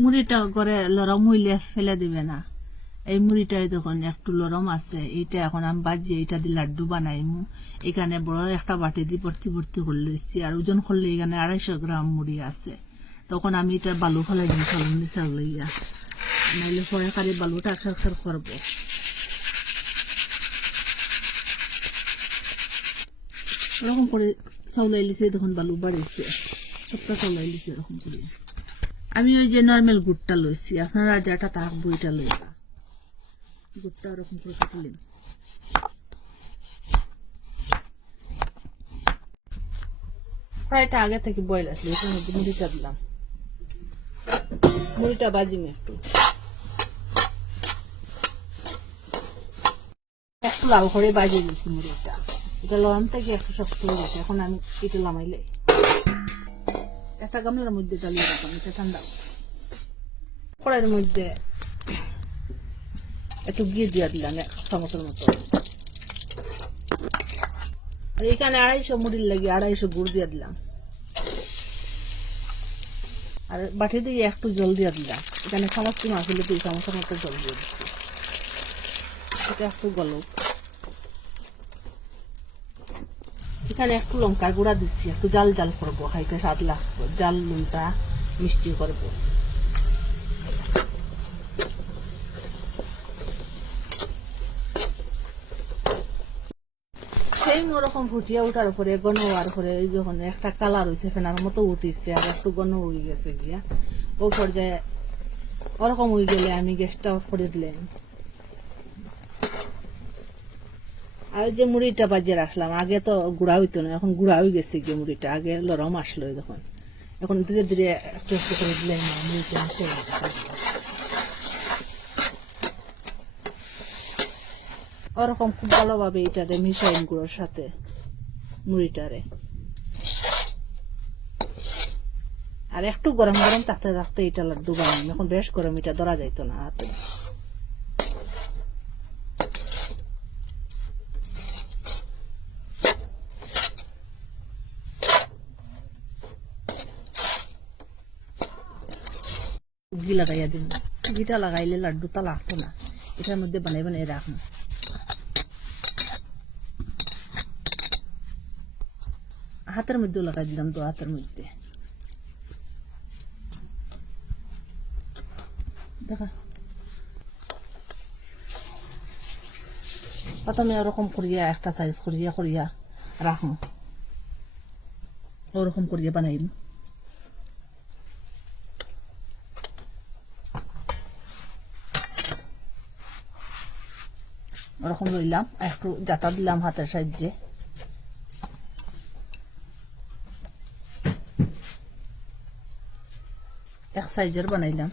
মুড়িটা করে লরম হইলে ফেলে দিবে না। এই মুড়িটাই দেখুন একটু লরম আছে, এইটা এখন আমি বাজিয়ে এইটা দিয়ে লাড্ডু বানাইমু। এখানে বড় একটা বাটি দিয়ে ভর্তি ভর্তি করে লইছি, আর ওজন করলে এখানে 250 গ্রাম মুড়ি আছে। তখন আমি এটা বালু ফেলাই দিই ফলন দিয়ে চাউল লইয়া, নাইলে পরে খালি বালুটা একসার করবো। এরকম করে চাউল আইলিছে, দেখুন বালু বাড়িছে, সবটা চাউল আইলিছে এরকম করে। আমি ওই যে নর্মাল গুড়টা লইছি, আপনারা যেটা থাকবো এটা লইবা। গুড়টা ওরকম করে কাটলেন। ফ্রাইটা আগে থেকে বয়েল আসলে এটার মধ্যে মুড়িটা দিলাম, মুড়িটা বাজিম একটু একটু লাল করে বাজিয়ে দিচ্ছি মুড়িটা। এটা লরম থেকে একটু শক্ত হয়ে গেছে, এখন আমি এটা লামাইলে একটা গামলার মধ্যে ডালিয়ে রাখলাম, এটা ঠান্ডা। কড়াইয়ের মধ্যে একটু ঘি দিয়ে দিলাম 1 চামচের মতো, আর এখানে 250 মুড়ির লাগে 250 গুড় দিয়ে দিলাম, আর বাটি দিয়ে একটু জল দিয়ে দিলাম। এখানে সমস্ত মাছ হলে 2 চামচের মতো জল দিয়ে দিচ্ছি, এটা একটু গলক। এখানে একটু লঙ্কার গুঁড়া দিচ্ছি, একটু জাল জাল করবো, খাইতে স্বাদ লাগবে, জাল লঙ্কা মিষ্টি করবো। সেই ওরকম ফুটিয়ে উঠার পরে ঘন হওয়ার পরে যখন একটা কালার হয়েছে ফেনার মতো উঠিছে, আর একটু ঘন হয়ে গেছে গিয়া, ও পর্যায়ে ওরকম হয়ে গেলে আমি গ্যাসটা অফ করে দিলাম। আর যে মুড়িটা বাজিয়ে রাখলাম, আগে তো গুঁড়া হইতো না, এখন গুঁড়া হয়ে গেছে গিয়ে মুড়িটা, আগে লরম আসলো যখন, এখন ধীরে ধীরে একটু একটু করে দিলাম মুড়িটা। ওরকম খুব ভালোভাবে এটারে মিশাইন গুঁড়োর সাথে মুড়িটারে, আর একটু গরম গরম থাকতে থাকতে এটা লাড্ডু বানাই। এখন বেশ গরম, এটা ধরা যাইতো না হাতে। ঘি লাগাইয়া দিন, ঘিটা লাগাইলে লাড্ডুটা লাগতো না, এটার মধ্যে বানাই বানাই রাখুন। হাতের মধ্যেও লাগাই দিলাম, 2 হাতের মধ্যে দেখা। প্রথমে ওরকম করিয়া একটা সাইজ করিয়া করিয়া রাখুন, ওরকম করিয়া বানাইন। ওরকম লইলাম, একটু জাতা দিলাম হাতের সাহায্যে, এক সাইজের বানাইলাম।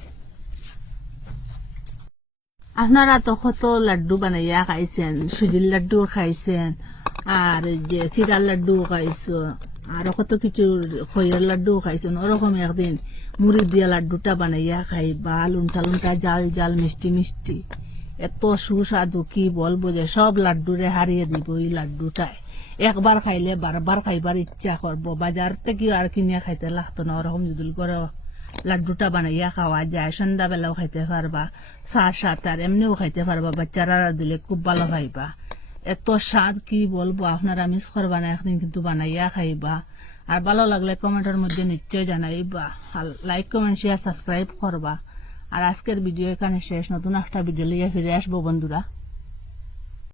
আপনারা তো কত লাড্ডু বানাইয়া খাইছেন, সুজির লাড্ডু খাইছেন, আর যে চিরার লাড্ডু খাইছো, আরো কত কিছু খইয়ের লাড্ডু খাইছেন। ওরকম একদিন মুড়ি দিয়া লাড্ডুটা বানাইয়া খাইবা, লুনটা লুনটা জাল জাল মিষ্টি মিষ্টি, এত সুস্বাদু কি বলবো, যে সব লাড্ডুরে হারিয়ে দিব এই লাড্ডুটাই। একবার খাইলে বারবার খাইবার ইচ্ছা করবো, বাজার থেকে আর কিনিয়া খাইতে লাগতো না। ওরকম যদি করে লাড্ডুটা বানাইয়া খাওয়া যায়, সন্ধ্যাবেলাও খাইতে পারবা, চা সাথে আর এমনিও খাইতে পারবা, বাচ্চারা দিলে খুব ভালো খাইবা। এত স্বাদ কি বলবো, আপনারা মিস করবা না, একদিন কিন্তু বানাইয়া খাইবা। আর ভালো লাগলে কমেন্টের মধ্যে নিশ্চয় জানাইবা, লাইক কমেন্ট শেয়ার সাবস্ক্রাইব করবা। আর আজকের ভিডিও এখানে শেষ, নতুন একটা ভিডিও লিয়ে ফিরে আসবো বন্ধুরা।